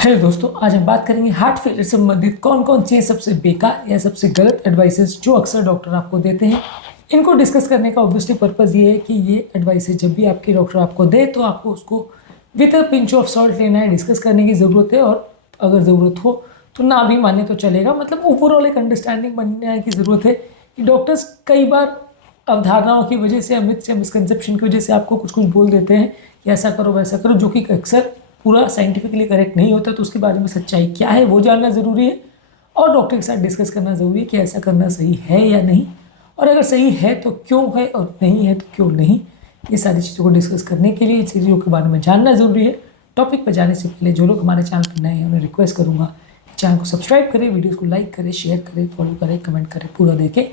Hello दोस्तों, आज हम बात करेंगे हार्ट फेलियर से संबंधित कौन कौन सी सबसे बेकार या सबसे गलत एडवाइसेस जो अक्सर डॉक्टर आपको देते हैं। इनको डिस्कस करने का ऑब्वियसली पर्पज़ ये है कि ये एडवाइसेस जब भी आपके डॉक्टर आपको दे तो आपको उसको with a pinch of salt लेना है, डिस्कस करने की ज़रूरत है। और अगर ज़रूरत हो तो ना भी माने तो चलेगा, मतलब ओवरऑल एक अंडरस्टैंडिंग बनने की ज़रूरत है कि डॉक्टर्स कई बार अवधारणाओं की वजह से, अमित से मिसकंसेप्शन की वजह से आपको कुछ कुछ बोल देते हैं कि ऐसा करो वैसा करो, जो कि अक्सर पूरा साइंटिफिकली करेक्ट नहीं होता। तो उसके बारे में सच्चाई क्या है वो जानना ज़रूरी है और डॉक्टर के साथ डिस्कस करना ज़रूरी है कि ऐसा करना सही है या नहीं, और अगर सही है तो क्यों है और नहीं है तो क्यों नहीं। ये सारी चीज़ों को डिस्कस करने के लिए इन चीज़ों के बारे में जानना ज़रूरी है। टॉपिक पर जाने से पहले जो लोग हमारे चैनल पर नए हैं उन्हें रिक्वेस्ट करूँगा कि चैनल को सब्सक्राइब करें, वीडियोज़ को लाइक करें, शेयर करें, फॉलो करें, कमेंट करें, पूरा देखें।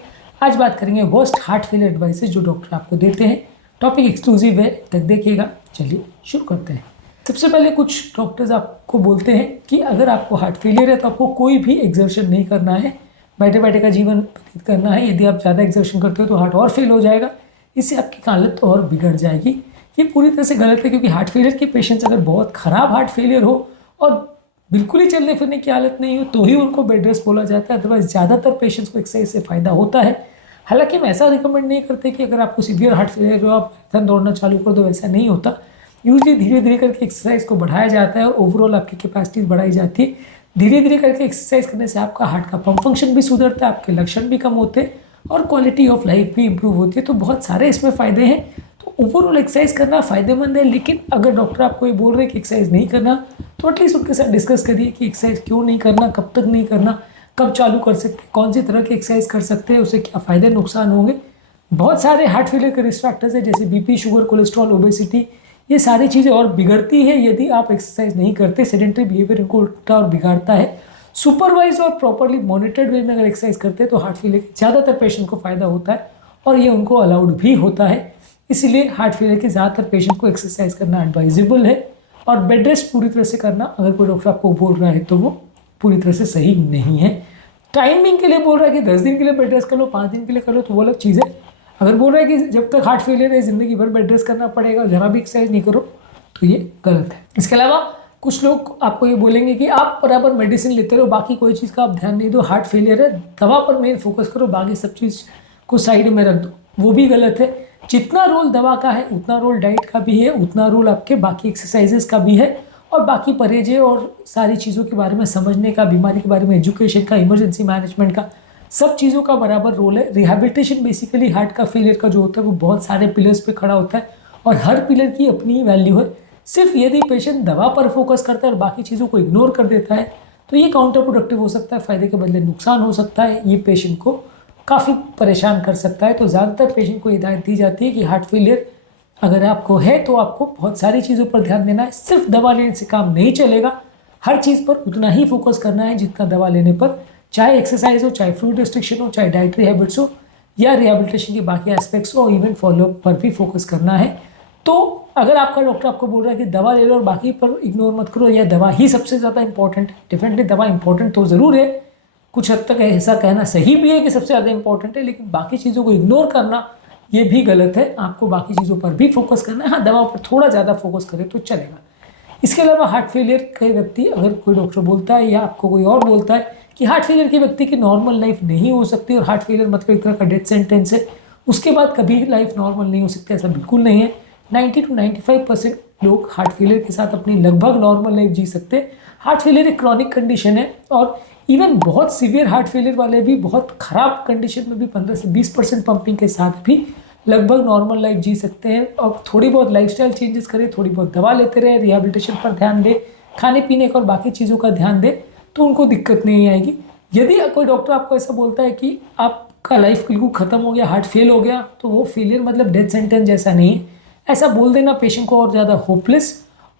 आज बात करेंगे वर्स्ट हार्ट फेलियर एडवाइसेस जो डॉक्टर आपको देते हैं। टॉपिक एक्सक्लूसिव है, तक देखिएगा। चलिए शुरू करते हैं। सबसे पहले कुछ डॉक्टर्स आपको बोलते हैं कि अगर आपको हार्ट फेलियर है तो आपको कोई भी एक्सर्शन नहीं करना है, बैठे बैठे का जीवन व्यतीत करना है। यदि आप ज़्यादा एक्सर्शन करते हो तो हार्ट और फेल हो जाएगा, इससे आपकी हालत और बिगड़ जाएगी। ये पूरी तरह से गलत है, क्योंकि हार्ट फेलियर के पेशेंट्स अगर बहुत ख़राब हार्ट फेलियर हो और बिल्कुल ही चलने फिरने की हालत नहीं हो तो ही उनको बेड रेस्ट बोला जाता है। अदरवाइज ज़्यादातर पेशेंट्स को एक्सरसाइज से फ़ायदा होता है। हालांकि हम ऐसा रिकमेंड नहीं करते कि अगर आपको सीवियर हार्ट फेलियर हो आप मैराथन दौड़ना चालू कर दो, वैसा नहीं होता। यूजली धीरे धीरे करके एक्सरसाइज को बढ़ाया जाता है और ओवरऑल आपकी कैपेसिटीज बढ़ाई जाती है। धीरे धीरे करके एक्सरसाइज करने से आपका हार्ट का पंप फंक्शन भी सुधरता है, आपके लक्षण भी कम होते हैं और क्वालिटी ऑफ लाइफ भी इंप्रूव होती है। तो बहुत सारे इसमें फ़ायदे हैं। तो ओवरऑल एक्सरसाइज करना फ़ायदेमंद है, लेकिन अगर डॉक्टर आपको ये बोल रहे हैं कि एक्सरसाइज नहीं करना तो एटलीस्ट उनके साथ डिस्कस करिए कि एक्सरसाइज क्यों नहीं करना, कब तक नहीं करना, कब चालू कर सकते हैं, कौन सी तरह की एक्सरसाइज कर सकते हैं, उससे क्या फ़ायदे नुकसान होंगे। बहुत सारे हार्ट फेलियर के रिस्क फैक्टर्स है, जैसे बीपी, शुगर, कोलेस्ट्रॉल, ओबेसिटी। ये सारी चीज़ें और बिगड़ती है यदि आप एक्सरसाइज नहीं करते। सेडेंटरी बिहेवियर इनको उल्टा और बिगाड़ता है। सुपरवाइज और प्रॉपरली मॉनिटर्ड वे में अगर एक्सरसाइज करते हैं तो हार्ट फेलियर के ज़्यादातर पेशेंट को फ़ायदा होता है और ये उनको अलाउड भी होता है। इसीलिए हार्ट फेलियर के ज़्यादातर पेशेंट को एक्सरसाइज करना एडवाइजेबल है। और बेड रेस्ट पूरी तरह से करना, अगर कोई डॉक्टर आपको बोल रहा है तो वो पूरी तरह से सही नहीं है। टाइमिंग के लिए बोल रहा है कि 10 दिन के लिए बेड रेस्ट कर लो, 5 दिन के लिए कर लो, तो वो अलग चीज़ है। अगर बोल रहा है कि जब तक हार्ट फेलियर है ज़िंदगी भर बेड रेस्ट करना पड़ेगा, जरा भी एक्सरसाइज नहीं करो, तो ये गलत है। इसके अलावा कुछ लोग आपको ये बोलेंगे कि आप बराबर मेडिसिन लेते रहो, बाकी कोई चीज़ का आप ध्यान नहीं दो, हार्ट फेलियर है, दवा पर मेन फोकस करो, बाकी सब चीज़ को साइड में रख दो। वो भी गलत है। जितना रोल दवा का है उतना रोल डाइट का भी है, उतना रोल आपके बाकी एक्सरसाइजेस का भी है और बाकी परहेजे और सारी चीज़ों के बारे में समझने का, बीमारी के बारे में एजुकेशन का, इमरजेंसी मैनेजमेंट का, सब चीज़ों का बराबर रोल है। रिहैबिलिटेशन बेसिकली हार्ट का फेलियर का जो होता है वो बहुत सारे पिलर्स पे खड़ा होता है और हर पिलर की अपनी ही वैल्यू है। सिर्फ यदि पेशेंट दवा पर फोकस करता है और बाकी चीज़ों को इग्नोर कर देता है तो ये काउंटर प्रोडक्टिव हो सकता है, फ़ायदे के बदले नुकसान हो सकता है, ये पेशेंट को काफ़ी परेशान कर सकता है। तो ज़्यादातर पेशेंट को हिदायत दी जाती है कि हार्ट फेलियर अगर आपको है तो आपको बहुत सारी चीज़ों पर ध्यान देना है। सिर्फ दवा लेने से काम नहीं चलेगा, हर चीज़ पर उतना ही फोकस करना है जितना दवा लेने पर, चाहे एक्सरसाइज हो, चाहे फूड रिस्ट्रिक्शन हो, चाहे डाइटरी हैबिट्स हो या रिहेबिलिटेशन के बाकी एस्पेक्ट्स हो, इवन फॉलोअप पर भी फोकस करना है। तो अगर आपका डॉक्टर आपको बोल रहा है कि दवा ले लो और बाकी पर इग्नोर मत करो या दवा ही सबसे ज़्यादा इंपॉर्टेंट है, डेफिनेटली दवा इंपॉर्टेंट तो ज़रूर है, कुछ हद तक ऐसा कहना सही भी है कि सबसे ज़्यादा इंपॉर्टेंट है, लेकिन बाकी चीज़ों को इग्नोर करना ये भी गलत है। आपको बाकी चीज़ों पर भी फोकस करना है, हाँ दवा पर थोड़ा ज़्यादा फोकस करें तो चलेगा। इसके अलावा हार्ट फेलियर के व्यक्ति, अगर कोई डॉक्टर बोलता है या आपको कोई और बोलता है कि हार्ट फेलियर के व्यक्ति की नॉर्मल लाइफ नहीं हो सकती और हार्ट फेलियर मतलब एक तरह का डेथ सेंटेंस है, उसके बाद कभी लाइफ नॉर्मल नहीं हो सकती, ऐसा बिल्कुल नहीं है। 90 to 95% लोग हार्ट फेलियर के साथ अपनी लगभग नॉर्मल लाइफ जी सकते हैं। हार्ट फेलियर एक क्रॉनिक कंडीशन है और इवन बहुत सीवियर हार्ट फेलियर वाले भी बहुत ख़राब कंडीशन में भी 15 से 20% पंपिंग के साथ भी लगभग नॉर्मल लाइफ जी सकते हैं। और थोड़ी बहुत लाइफस्टाइल चेंजेस करें, थोड़ी बहुत दवा लेते रहे, रिहेबिलिटेशन पर ध्यान दें, खाने पीने का और बाकी चीज़ों का ध्यान दें तो उनको दिक्कत नहीं आएगी। यदि कोई डॉक्टर आपको ऐसा बोलता है कि आपका लाइफ बिल्कुल ख़त्म हो गया, हार्ट फेल हो गया, तो वो फेलियर मतलब डेथ सेंटेंस जैसा नहीं है। ऐसा बोल देना पेशेंट को और ज़्यादा होपलेस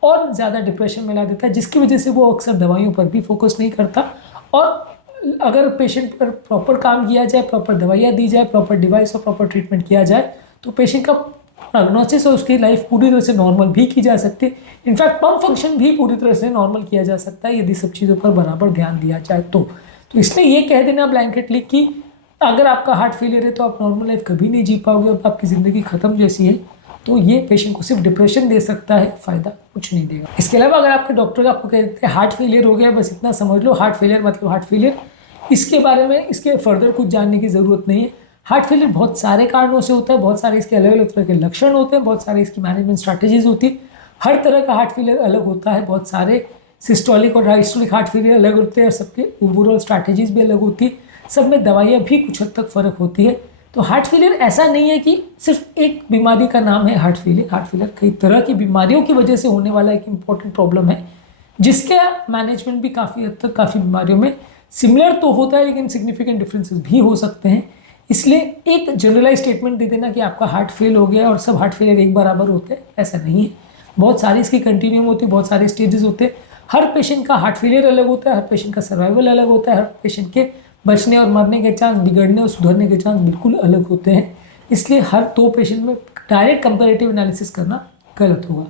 और ज़्यादा डिप्रेशन में ला देता है, जिसकी वजह से वो अक्सर दवाइयों पर भी फोकस नहीं करता। और अगर पेशेंट पर प्रॉपर काम किया जाए, प्रॉपर दवाइयाँ दी जाए, प्रॉपर डिवाइस और प्रॉपर ट्रीटमेंट किया जाए तो पेशेंट का प्रोग्नोसिस और उसकी लाइफ पूरी तरह से नॉर्मल भी की जा सकती है। इनफैक्ट पंप फंक्शन भी पूरी तरह से नॉर्मल किया जा सकता है यदि सब चीज़ों पर बराबर ध्यान दिया जाए तो इसलिए ये कह देना ब्लैंकेटली कि अगर आपका हार्ट फेलियर है तो आप नॉर्मल लाइफ कभी नहीं जी पाओगे और आपकी ज़िंदगी ख़त्म जैसी है, तो ये पेशेंट को सिर्फ डिप्रेशन दे सकता है, फ़ायदा कुछ नहीं देगा। इसके अलावा अगर आपके डॉक्टर आपको कहते हैं हार्ट फेलियर हो गया, बस इतना समझ लो, हार्ट फेलियर मतलब हार्ट फेलियर, इसके बारे में इसके फर्दर कुछ जानने की ज़रूरत नहीं है। हार्ट फेलियर बहुत सारे कारणों से होता है, बहुत सारे इसके अलग अलग तरह के लक्षण होते हैं, बहुत सारे इसकी मैनेजमेंट स्ट्रैटेजीज होती है। हर तरह का हार्ट फेलियर अलग होता है, बहुत सारे सिस्टोलिक और डायस्टोलिक हार्ट फेलियर अलग होते हैं और सबके ओवरऑल स्ट्रैटेजीज भी अलग होती है, सब में दवाइयाँ भी कुछ हद तक फ़र्क होती है। तो हार्ट फेलियर ऐसा नहीं है कि सिर्फ एक बीमारी का नाम है हार्ट फेलियर। हार्ट फेलियर कई तरह की बीमारियों की वजह से होने वाला एक इंपॉर्टेंट प्रॉब्लम है, जिसका मैनेजमेंट भी काफ़ी हद तक काफ़ी बीमारियों में सिमिलर तो होता है, लेकिन सिग्निफिकेंट डिफरेंसेस भी हो सकते हैं। इसलिए एक जनरलाइज स्टेटमेंट दे देना कि आपका हार्ट फेल हो गया और सब हार्ट फेलियर एक बराबर होते हैं, ऐसा नहीं है। बहुत सारी इसकी कंटिन्यूम होती है, बहुत सारे स्टेजेस होते हैं। हर पेशेंट का हार्ट फेलियर अलग होता है, हर पेशेंट का सर्वाइवल अलग होता है, हर पेशेंट के बचने और मरने के चांस, बिगड़ने और सुधरने के चांस बिल्कुल अलग होते हैं। इसलिए हर दो पेशेंट में डायरेक्ट कंपैरेटिव एनालिसिस करना गलत होगा।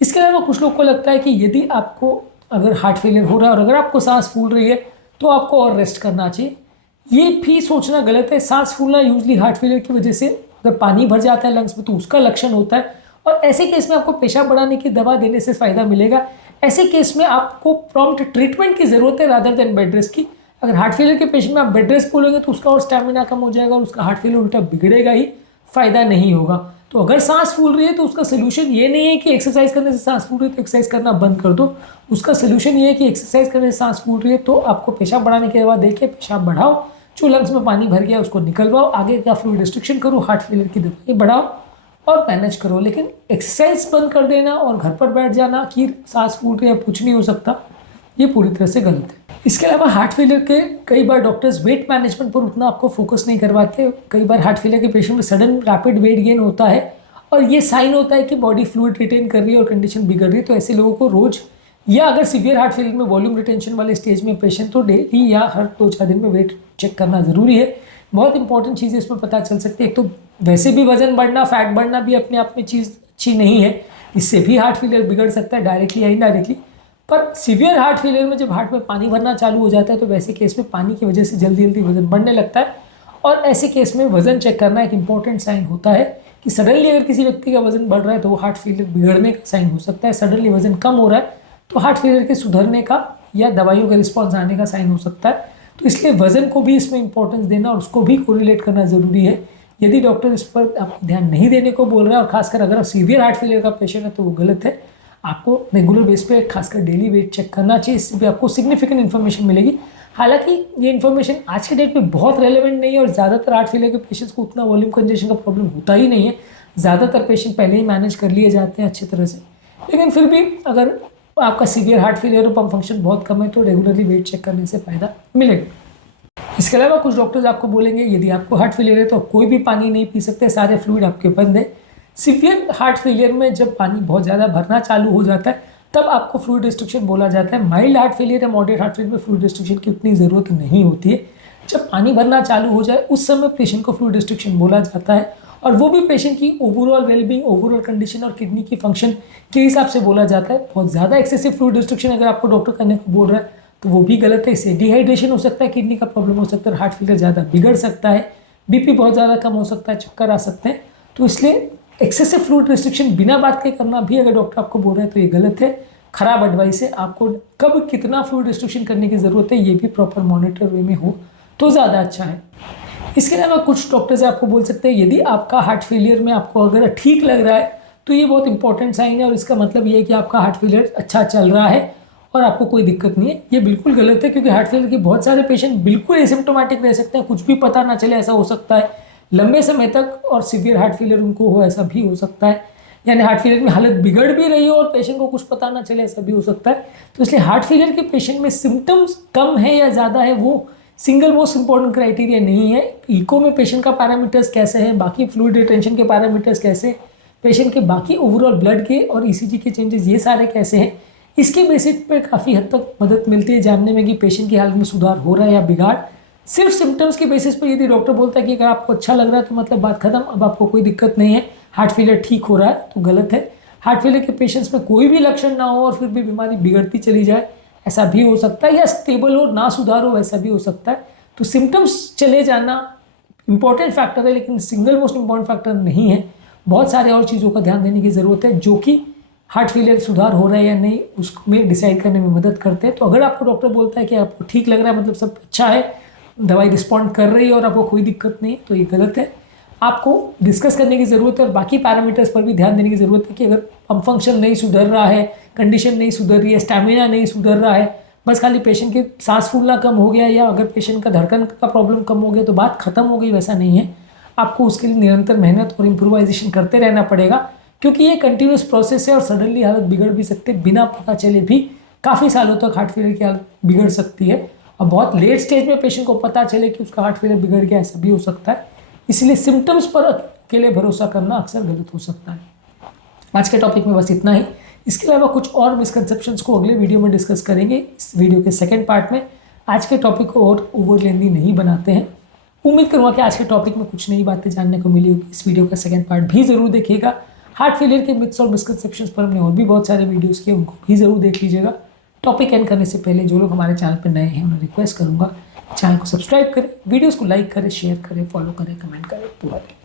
इसके अलावा कुछ लोग को लगता है कि यदि आपको अगर हार्ट फेलियर हो रहा है और अगर आपको सांस फूल रही है तो आपको और रेस्ट करना चाहिए। ये भी सोचना गलत है। सांस फूलना यूजली हार्ट फेलियर की वजह से, अगर पानी भर जाता है लंग्स में तो उसका लक्षण होता है, और ऐसे केस में आपको पेशाब बढ़ाने की दवा देने से फ़ायदा मिलेगा। ऐसे केस में आपको प्रॉम्प्ट ट्रीटमेंट की ज़रूरत है रादर देन बेड रेस्ट की। अगर हार्ट फेलियर के पेशेंट में आप बेड रेस्ट बोलोगे तो उसका और स्टैमिना कम हो जाएगा और उसका हार्ट फेलियर उल्टा बिगड़ेगा ही, फ़ायदा नहीं होगा। तो अगर सांस फूल रही है तो उसका सोल्यूशन ये नहीं है कि एक्सरसाइज करने से सांस फूल रही है तो एक्सरसाइज करना बंद कर दो। उसका सोल्यूशन ये है कि एक्सरसाइज करने से सांस फूल रही है तो आपको पेशाब बढ़ाने की दवा दे के पेशाब बढ़ाओ, जो लंग्स में पानी भर गया उसको निकलवाओ, आगे का फ्लूइड रिस्ट्रिक्शन करो, हार्ट फेलियर की दवाई बढ़ाओ और मैनेज करो। लेकिन एक्सरसाइज बंद कर देना और घर पर बैठ जाना कि सांस फूल रही है कुछ नहीं हो सकता, ये पूरी तरह से गलत है। इसके अलावा हार्ट फेलियर के कई बार डॉक्टर्स वेट मैनेजमेंट पर उतना आपको फोकस नहीं करवाते। कई बार हार्ट फेलियर के पेशेंट में सडन रैपिड वेट गेन होता है और ये साइन होता है कि बॉडी फ्लूइड रिटेन कर रही है और कंडीशन बिगड़ रही है। तो ऐसे लोगों को रोज, या अगर सीवियर हार्ट फेलियर में वॉल्यूम रिटेंशन वाले स्टेज में पेशेंट, तो डेली या हर 2-4 दिन में वेट चेक करना ज़रूरी है। बहुत इंपॉर्टेंट चीज़ इसमें पता चल सकती है। एक तो वैसे भी वजन बढ़ना, फैट बढ़ना भी अपने आप में चीज़ अच्छी नहीं है, इससे भी हार्ट फेलियर बिगड़ सकता है डायरेक्टली या इनडायरेक्टली। पर सीवियर हार्ट फेलियर में जब हार्ट में पानी भरना चालू हो जाता है तो वैसे केस में पानी की वजह से जल्दी जल्दी वजन बढ़ने लगता है, और ऐसे केस में वजन चेक करना एक इंपॉर्टेंट साइन होता है कि सडनली अगर किसी व्यक्ति का वजन बढ़ रहा है तो वो हार्ट फेलियर बिगड़ने का साइन हो सकता है। सडनली वजन कम हो रहा है तो हार्ट फेलियर के सुधरने का या दवाइयों का रिस्पॉन्स आने का साइन हो सकता है। तो इसलिए वजन को भी इसमें इंपॉर्टेंस देना और उसको भी कोरिलेट करना ज़रूरी है। यदि डॉक्टर इस पर आपको ध्यान नहीं देने को बोल रहा है, और खासकर अगर आप सीवियर हार्ट फेलियर का पेशेंट है, तो वो गलत है। आपको रेगुलर बेस पे खासकर डेली वेट चेक करना चाहिए, इससे भी आपको सिग्निफिकेंट इन्फॉर्मेशन मिलेगी। हालांकि ये इन्फॉर्मेशन आज के डेट पे बहुत रेलेवेंट नहीं है और ज़्यादातर हार्ट फेलियर के पेशेंट्स को उतना वॉल्यूम कंजेशन का प्रॉब्लम होता ही नहीं है। ज़्यादातर पेशेंट पहले ही मैनेज कर लिए जाते हैं अच्छी तरह से। लेकिन फिर भी अगर आपका सीवियर हार्ट फेलियर और पम्प फंक्शन बहुत कम है तो रेगुलरली वेट चेक करने से फ़ायदा मिलेगा। इसके अलावा कुछ डॉक्टर्स आपको बोलेंगे यदि आपको हार्ट फेलियर है तो आप कोई भी पानी नहीं पी सकते, सारे फ्लूइड आपके बंद है। सीवियर हार्ट फेलियर में जब पानी बहुत ज़्यादा भरना चालू हो जाता है तब आपको फ्लूइड रिस्ट्रिक्शन बोला जाता है। माइल्ड हार्ट फेलियर या मॉडरेट हार्ट फेलियर में फ्लूइड रिस्ट्रिक्शन की उतनी ज़रूरत नहीं होती है। जब पानी भरना चालू हो जाए उस समय पेशेंट को फ्लूइड रिस्ट्रिक्शन बोला जाता है, और वो भी पेशेंट की ओवरऑल वेलबींग, ओवरऑल कंडीशन और किडनी की फंक्शन के हिसाब से बोला जाता है। बहुत ज़्यादा एक्सेसिव फ्लूइड रिस्ट्रिक्शन अगर आपको डॉक्टर करने को बोल रहा है तो वो भी गलत है। इससे डिहाइड्रेशन हो सकता है, किडनी का प्रॉब्लम हो सकता है, हार्ट फेलियर ज़्यादा बिगड़ सकता है, बीपी बहुत ज़्यादा कम हो सकता है, चक्कर आ सकते हैं। तो इसलिए एक्सेसिव फ्लूइड रिस्ट्रिक्शन बिना बात के करना भी अगर डॉक्टर आपको बोल रहे हैं तो ये गलत है, खराब एडवाइस है। आपको कब कितना फ्लूइड रिस्ट्रिक्शन करने की ज़रूरत है ये भी प्रॉपर मॉनिटर वे में हो तो ज़्यादा अच्छा है। इसके अलावा कुछ डॉक्टर्स आपको बोल सकते हैं यदि आपका हार्ट फेलियर में आपको अगर ठीक लग रहा है तो ये बहुत इंपॉर्टेंट साइन है, और इसका मतलब ये है कि आपका हार्ट फेलियर अच्छा चल रहा है और आपको कोई दिक्कत नहीं है। ये बिल्कुल गलत है, क्योंकि हार्ट फेलियर के बहुत सारे पेशेंट बिल्कुल एसिम्प्टोमेटिक रह सकते हैं, कुछ भी पता ना चले, ऐसा हो सकता है लंबे समय तक, और सीवियर हार्ट फेलियर उनको हो ऐसा भी हो सकता है। यानी हार्ट फेलियर में हालत बिगड़ भी रही हो और पेशेंट को कुछ पता ना चले, ऐसा भी हो सकता है। तो इसलिए हार्ट फेलियर के पेशेंट में सिम्टम्स कम है या ज़्यादा है वो सिंगल मोस्ट इंपॉर्टेंट क्राइटेरिया नहीं है। इको में पेशेंट का पैरामीटर्स कैसे हैं, बाकी फ्लूइड रिटेंशन के पैरामीटर्स कैसे, पेशेंट के बाकी ओवरऑल ब्लड के और ईसीजी के चेंजेस ये सारे कैसे हैं, इसके बेसिस पे काफ़ी हद तक मदद मिलती है जानने में कि पेशेंट की हालत में सुधार हो रहा है या बिगाड़। सिर्फ सिम्टम्स के बेसिस पे यदि डॉक्टर बोलता है कि अगर आपको अच्छा लग रहा है तो मतलब बात खत्म, अब आपको कोई दिक्कत नहीं है, हार्ट फेलियर ठीक हो रहा है, तो गलत है। हार्ट फेलियर के पेशेंट्स में कोई भी लक्षण ना हो और फिर भी बीमारी बिगड़ती चली जाए, ऐसा भी हो सकता है, या स्टेबल हो ना सुधार हो, ऐसा भी हो सकता है। तो सिम्टम्स चले जाना इंपॉर्टेंट फैक्टर है, लेकिन सिंगल मोस्ट इंपॉर्टेंट फैक्टर नहीं है। बहुत सारे और चीज़ों का ध्यान देने की ज़रूरत है जो कि हार्ट फेलियर सुधार हो रहा है या नहीं उसमें डिसाइड करने में मदद करते हैं। तो अगर आपको डॉक्टर बोलता है कि आपको ठीक लग रहा है, मतलब सब अच्छा है, दवाई रिस्पॉन्ड कर रही है और आपको कोई दिक्कत नहीं है, तो ये गलत है। आपको डिस्कस करने की ज़रूरत है और बाकी पैरामीटर्स पर भी ध्यान देने की ज़रूरत है कि अगर पंप फंक्शन नहीं सुधर रहा है, कंडीशन नहीं सुधर रही है, स्टैमिना नहीं सुधर रहा है, बस खाली पेशेंट के सांस फूलना कम हो गया या अगर पेशेंट का धड़कन का प्रॉब्लम कम हो गया तो बात खत्म हो गई, वैसा नहीं है। आपको उसके लिए निरंतर मेहनत और इम्प्रोवाइजेशन करते रहना पड़ेगा, क्योंकि ये कंटिन्यूस प्रोसेस है और सडनली हालत बिगड़ भी सकती है। बिना पता चले भी काफ़ी सालों तक हार्ट फेलियर की हालत बिगड़ सकती है और बहुत लेट स्टेज में पेशेंट को पता चले कि उसका हार्ट फेलियर बिगड़ गया, ऐसा भी हो सकता है। इसलिए सिम्टम्स पर अकेले भरोसा करना अक्सर गलत हो सकता है। आज के टॉपिक में बस इतना ही। इसके अलावा कुछ और मिसकंसेप्शंस को अगले वीडियो में डिस्कस करेंगे, इस वीडियो के सेकंड पार्ट में। आज के टॉपिक को और ओवर लेंदी नहीं बनाते हैं। उम्मीद करूँगा कि आज के टॉपिक में कुछ नई बातें जानने को मिली होगी। इस वीडियो का सेकंड पार्ट भी ज़रूर देखिएगा। हार्ट फेलियर के मिथ्स और मिसकंसेप्शंस पर हमने और भी बहुत सारे वीडियोज़ किए, उनको भी ज़रूर देख लीजिएगा। टॉपिक एंड करने से पहले जो लोग हमारे चैनल पर नए हैं उन्हें रिक्वेस्ट करूँगा चैनल को सब्सक्राइब करें, वीडियोज़ को लाइक करें, शेयर करें, फॉलो करें, कमेंट करें, पूरा करें।